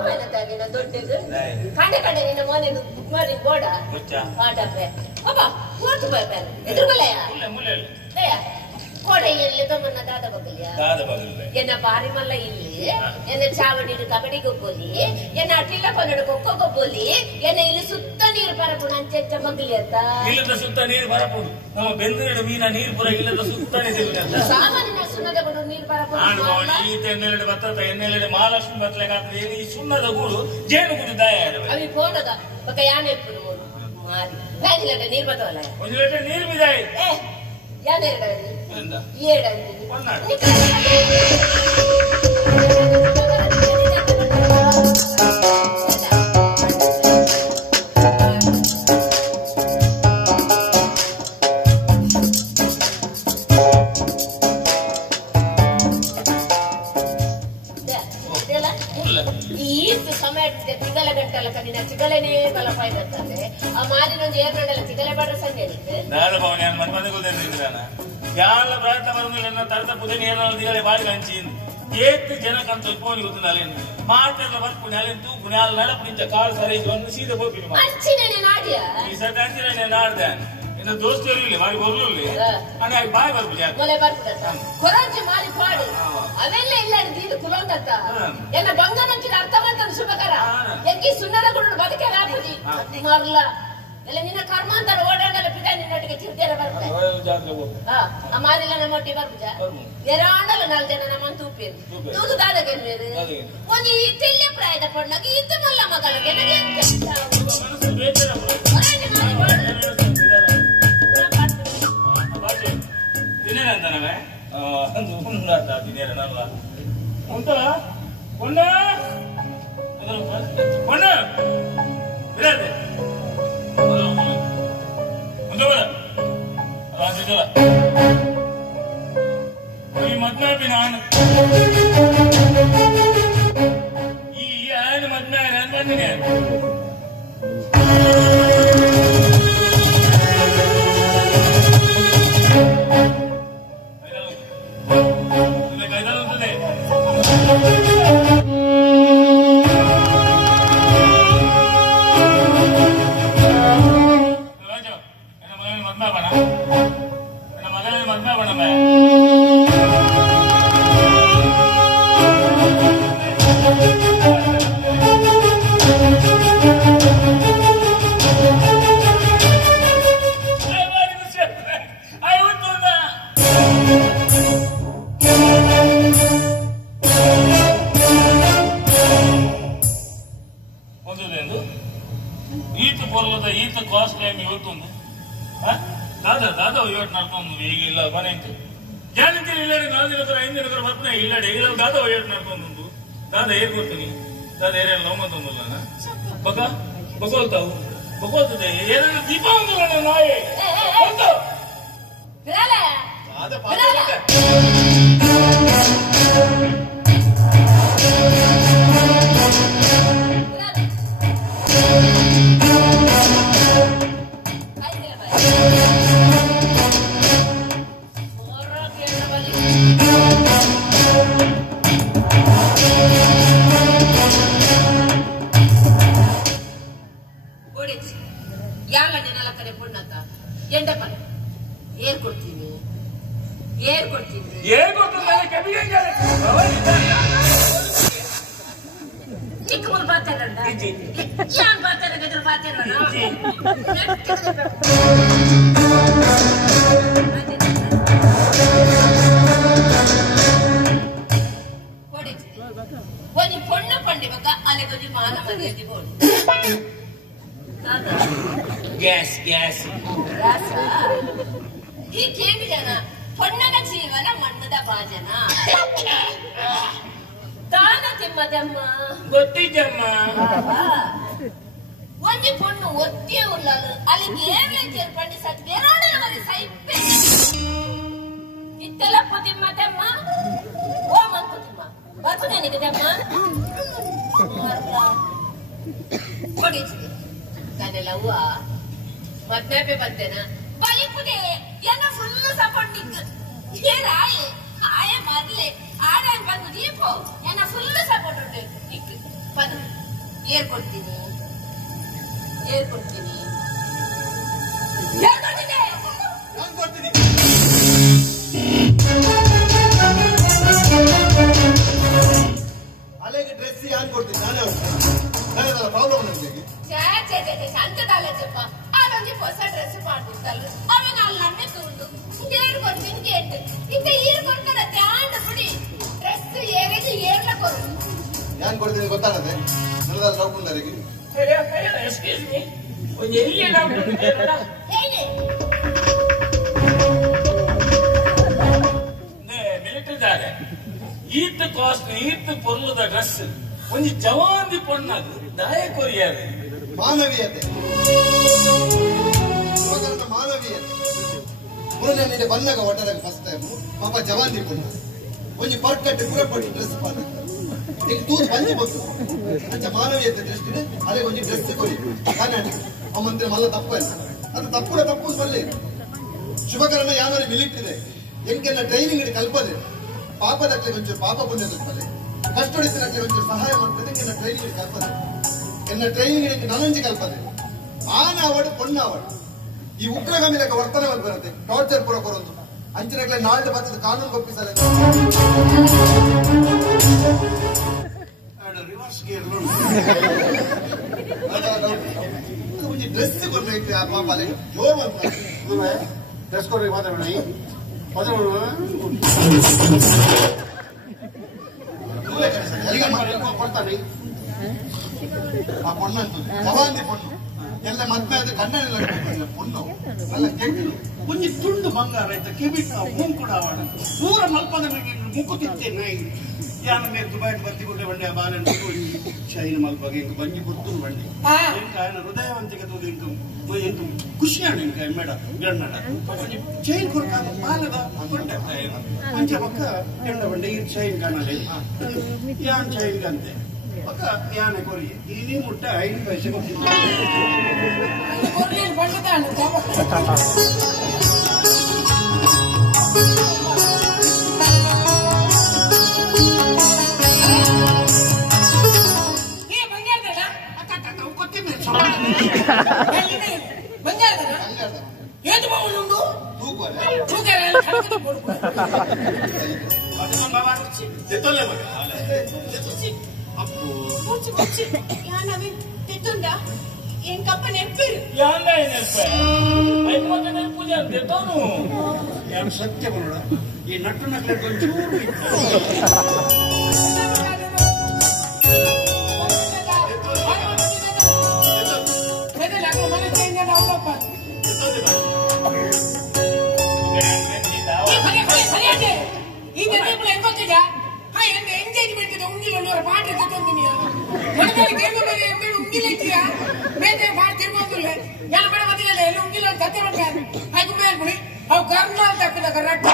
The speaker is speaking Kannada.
ಮೈನ ದೊಡ್ಡದು ಕಂಡೆ ಕಂಡೆ ನಿನ್ನ ಮನೆ ಮಾಡಿ ಗೋಡ ಆಟಪ್ರೆ ಅಬ್ಬಾ ಓತು ಬಾಯ್ ಎದುರು ಬಲಯ ಕೋಡೆ ಎಲ್ಲಿ ತಮ್ಮನ್ನ ದಾದ ಬಗಲಿಯ ಎನ್ನ ಬಾರಿ ಮಲ್ಲ ಇಲ್ಲಿ ಎನ್ನ ಚಾವಡಿ ಕಬಡಿ ಗೊಬ್ಬೋಲಿ ಎನ್ನ ಅಟ್ಟಿಲ ಕೊನ್ನಡು ಕೊಕ್ಕೋ ಗೊಬ್ಬೋಲಿ ಎನ್ನ ಇಲ್ಲಿ ಸುತ್ತ ನೀರು ಬರಪುಣ ಅಂಚೆಚ್ಚ ಮಗಲಿ ಅಂತ ಇಲ್ಲದ ಸುತ್ತ ನೀರು ಬರಪುಡು ನಮ್ಮ ಬೆಂದೂರಿನ ಮೀನ ನೀರು ಪುರ ಇಲ್ಲದ ಸುತ್ತನೇ ಸಿಗುತ್ತದೆ ಸಾಮಾನ್ಯ ಸುಣ್ಣದ ಗೂಡು ನೀರು ಬರಪುಡು ಈತ ಎನ್ನೆಲ್ಲೆಡೆ ಬತ್ತದ ಎನ್ನೆಲ್ಲೆಡೆ ಮಹಾಲಕ್ಷ್ಮಿ ಬತ್ತಲೆಗಾದ್ರೆ ಈ ಸುಣ್ಣದ ಗೂಡು ಜೇನು ಗೂಡು ದಾಯ ಅವಿ ಫೋನದ ಬಕ ಯಾನೆ ಇಪ್ಪುಡು ಮಾರಿ ಒಂದು ಲೀಟರ್ ನೀರು ಬತ್ತವಲ್ಲ ಒಂದು ಲೀಟರ್ ನೀರು ಬಿದಾಯ ಯಾನೆ ಸಮಯ ಚಿಗಲೆ ಗಂಟಲ್ಲ ಕಣ್ಣಿನ ಚಿಗಲೆನೇ ಬಲ ಪಾಯ್ದಂತಂದ್ರೆ ಆ ಮಾರಿನೊಂದು ಏರ್ನಡೆಲ್ಲ ಚಿಗಲೆ ಬಾಡ್ರ ಸಂಜೆ ಯಾರ ಪ್ರಾರ್ಥ ಬಂದು ತರದ ಪುದನಿ ಏನಾದ್ರು ಬಾಡಿ ಹಂಚಿ ಏತ್ತು ಜನ ಕಂತು ಪೋನಿ ಗೊತ್ತು ಅಲ್ಲೇನು ಮಾತೆಲ್ಲ ಬರ್ಕೊಂಡು ಅಲ್ಲೇನು ತೂಪುಣಿ ಅಲ್ಲಿ ನಡಪು ನಿಂತ ಕಾಲು ಸರಿ ಒಂದು ಸೀದಾ ಹೋಗ್ತೀನಿ ಈ ಸತಿ ಹಂಚಿನೇ ನಾಡ್ದೆ ಇನ್ನು ದೋಸ್ತಿಯರು ಇಲ್ಲಿ ಮಾರಿ ಬರ್ಲಿ ಹಂಗಾಗಿ ಬಾಯಿ ಬರ್ಬಿಡ ಮಾರಿ ಪಾಡು ಅವೆಲ್ಲ ಇಲ್ಲ ಇದು ಕುಲೋಂದತ್ತ ಎನ್ನ ಬಂಗನಂಚಿನ ಅರ್ಥ ಮಾಡ್ತಾನೆ ಶುಭಕರ ಎಂಕಿ ಸುಣ್ಣದ ಗುಡು ಬದುಕೆ ರಾಪುಜಿ ಮರ್ಲ ಎಲ್ಲ ನಿನ್ನ ಕರ್ಮಾಂತರ ಓಡಾಡಲ್ಲ ಪಿತ ನಿನ್ನೊಟ್ಟಿಗೆ ಚಿರ್ದೇರ ಬರ್ತಾರೆ ಆ ಮಾರಿಲ್ಲ ನಮ್ಮೊಟ್ಟಿಗೆ ಬರ್ಬುಜ ಎರಾಡಲ್ಲ 4 ಜನ ನಮ್ಮನ್ನು ತೂಪೇರು ತೂದು ದಾದಗೆನ್ನೇರು ಒಂದು ತೆಳ್ಳೆ ಪ್ರಾಯದ ಪಣ್ಣಾಗಿ ಇದ್ದು ಮಲ್ಲ ಮಗಳಿಗೆ ದಿನೇನಂತನವೇ ಒಂದು ಉಂಡಾಟ ದಿನೇರನಲ್ಲ ಉಂಟಲ್ಲ ಹೊಣ್ಣ ಹೊಣ್ಣ ಬಿಡದೆ ಮುಂದೆ ಬರ ರಾಜ್ಯದಲ್ಲ ಈ ಮದ್ವೆ ನಾನು ಈ ಏನು ಮದ್ವೆ ನಾನು ಬಂದಿನಿ ಮದ್ವೆ ಬರ್ತೇನ ಬಲಿಪುದೆ ಏನ ಫುಲ್ ಸಪೋರ್ಟ್ ನಿಕ್ ಆಯ ಮರ್ಲೆ ಆಡ ಬಂದು ದೀಪೋ ಏನ ಫುಲ್ ಸಪೋರ್ಟ್ ಉಂಟು ನಿಕ್ ಬಂದು ಏರ್ಕೊಡ್ತೀನಿ ಏರ್ಕೊಡ್ತೀನಿ ಅಲೆಗೆ ಡ್ರೆಸ್ ಯಾರು ಕೊಡ್ತೀನಿ ನಾನೇ ನನಗೆ ಪ್ರಾಬ್ಲಮ್ ನನಗೆ ಅಂಕದಾಲ చెప్ప ఆరోజు ಹೊಸ ಡ್ರೆಸ್ ಮಾಡ್ಬಿಟ್ಟಲ್ಲ ಅವ ನಾನು ನನ್ನೇ ಕೂಡು ಏರ್ ಕೊಡ್ತೀನಿ ಕೇಟ್ ಇಂತ ಈರ್ ಕೊಡ್ತಾರ ತ್ಯಾಂಡ ಬಿಡಿ ಡ್ರೆಸ್ ಏರೇದು ಏರ್ಲ ಕೊಡು ಯಾನ್ ಕೊಡ್ತೀನಿ ಗೊತ್ತಾಗದೆ ನನಗೆ ಡೌಟ್ ಉಂಟರಿಗೆ ಎಕ್ಸ್ಕ್ಯೂಸ್ ಮೀ ಒಂದು ಎಲ್ಲಿ ಡೌಟ್ ಉಂಟು ಹೇಳಿ ಮಿಲಿಟರಿ ದಾರೆ ಈತ್ ಕಾಸ್ಟ್ ಈತ್ ಪೊರ್ಲದ ಡ್ರೆಸ್ ಒಂದು ಜವಾಂದಿ ಪೊಣ್ಣದು ದಾಯ ಕೊರಿಯಾರೆ ಮಾನವೀಯತೆ ಮಾನವೀಯತೆ ಪುನಃ ಬಂದಾಗ ಒಟ್ಟದಾಗ ಫಸ್ಟ್ ಟೈಮ್ ಪಾಪ ಜವಾನ್ ದಿಪ್ಪುಂಡು ಒಂಜಿ ಪರ್ಕಟ್ಟು ಪುರಪಟ್ಟು ಡ್ರೆಸ್ ಪಾದ ಈಗ ತೂರು ಬಂದು ಬಂತು ಅಂಚ ಮಾನವೀಯತೆ ದೃಷ್ಟಿನ ಅದೇ ಒಂಜಿ ಡ್ರೆಸ್ ಕೊಡಿ ಕನ್ನಡ ಅಮ್ಮಂತ್ರ ಮಲ್ಲ ತಪ್ಪು ಅಲ್ಲ ಅದು ತಪ್ಪು ಬಲ್ಲೆ ಶುಭಕರಣ ಯಾವ್ದಾರು ಮಿಲಿಟರಿ ಎಂಕೆಲ್ಲ ಟ್ರೈನಿಂಗ್ ಕಲ್ಪದೆ ಪಾಪದಕ್ಕೆ ಒಂಚೂರು ಪಾಪ ಪುಣ್ಯ ಕಲ್ಪದೆ ಕಷ್ಟೊಡಿಸಿನಕ್ಕೆ ಒಂಚೂರು ಸಹಾಯ ಮಾಡ್ತದೆ ಎಂಕೆಲ್ಲ ಟ್ರೈನಿಂಗ್ ಕಲ್ಪದೆ ಎನ್ನ ಟ್ರೈನಿಂಗ್ ನನಂಜಿ ಕಲ್ಪದೆ ಆನ ಅವಡು ಪೊಣ್ಣ ಅವಡು ಈ ಉಗ್ರಗಾಮಿಲಕ ವರ್ತನೆ ಬಂದು ಬರುತ್ತೆ ಟಾರ್ಚರ್ ಪೂರ ಕೊರೊಂದು ಅಂಚಿನಕ್ಲೆ ನಾಳೆ ಬರ್ತದೆ ಕಾನೂನು ಒಪ್ಪಿಸಲ್ಲ ರಿವರ್ಸ್ ಗೇರ್ ಒಂಜಿ ಡ್ರೆಸ್ ಕೊಡ್ಬೇಕು ಆ ಪಾಪ ಅಲ್ಲಿಗೆ ಜೋರ್ ಬಂತ ಡ್ರೆಸ್ ಕೊಡ್ಬೇಕು ಮಾತಾಡೋಣ ಕೊಡ್ತಾನೆ ಆ ಪೊಣ್ಣಂತು ಜವಾಂದಿ ಪೊಣ್ಣು ಎಲ್ಲ ಮತ್ತೆ ಅದು ಕಣ್ಣನೆಲ್ಲ ಪೊಣ್ಣು ಎಲ್ಲ ಕೆಟ್ಟು ಒಂಜಿ ತುಂಡು ಬಂಗಾರ ಆಯ್ತ ಕಿಬಿಟ್ ಮೂನ್ ಕೂಡ ಆವಣ ಪೂರ ಮಲ್ಪದ ಮುಕ್ಕುತ್ತಿತ್ತೆ ನಾಯಿ ಯಾನ ಮೇಲೆ ದುಬೈ ಬತ್ತಿಗುಡ್ಡೆ ಬಂಡೆ ಬಾಲನ್ ಶೈನ್ ಮಲ್ಪಗೆ ಇಂಕ ಬಂಜಿ ಬುತ್ತು ಬಂಡೆ ಇಂಕ ಆಯನ ಹೃದಯವಂತಿಗೆ ತೋದು ಇಂಕ ಖುಷಿ ಆಣ ಇಂಕ ಮೇಡ ಗಣ್ಣಡ ಚೈನ್ ಕೊಡ್ಕಾದ ಬಾಲದ ಬಂಡೆ ಅಂಚೆ ಪಕ್ಕ ಎಂಡ ಬಂಡೆ ಈ ಚೈನ್ ಕಾಣಲೆ ಯಾನ್ ಚೈನ್ ಕಂತೆ ಪಕ್ಕ ಯಾನೆ ಕೊರಿ ಈ ಮುಟ್ಟ 5 ಪೈಸೆ ಕೊಡ್ತೀನಿ ಸತ್ಯ ಬರೋಣ ಈ ನಟ್ಟು ನಕ್ಲೆ ಒಂಚೂರು ಎಂಗೇಜ್ಮೆಂಟ್ ಉಂಗಿಲ ಪಾಠ ತಗೊಂಡಿನಿ ಉಂಗಿಲಿಟ್ಟಿಯ ಬೇರೆ ಪಾಠ ತಿರ್ಗೋದಿಲ್ಲ ಎಲ್ಲ ಬಡ ಮದಿಲ್ಲ ಎಲ್ಲ ಉಂಗಿಲ ಕತೆ ಮಾಡ್ತಾರೆ ಹಾಗೆ ಮೇಲ್ಬಿಡಿ ಅವು ಕರ್ನಾಲ್ ತಪ್ಪಿದ ಕರ್ನಾಟಕ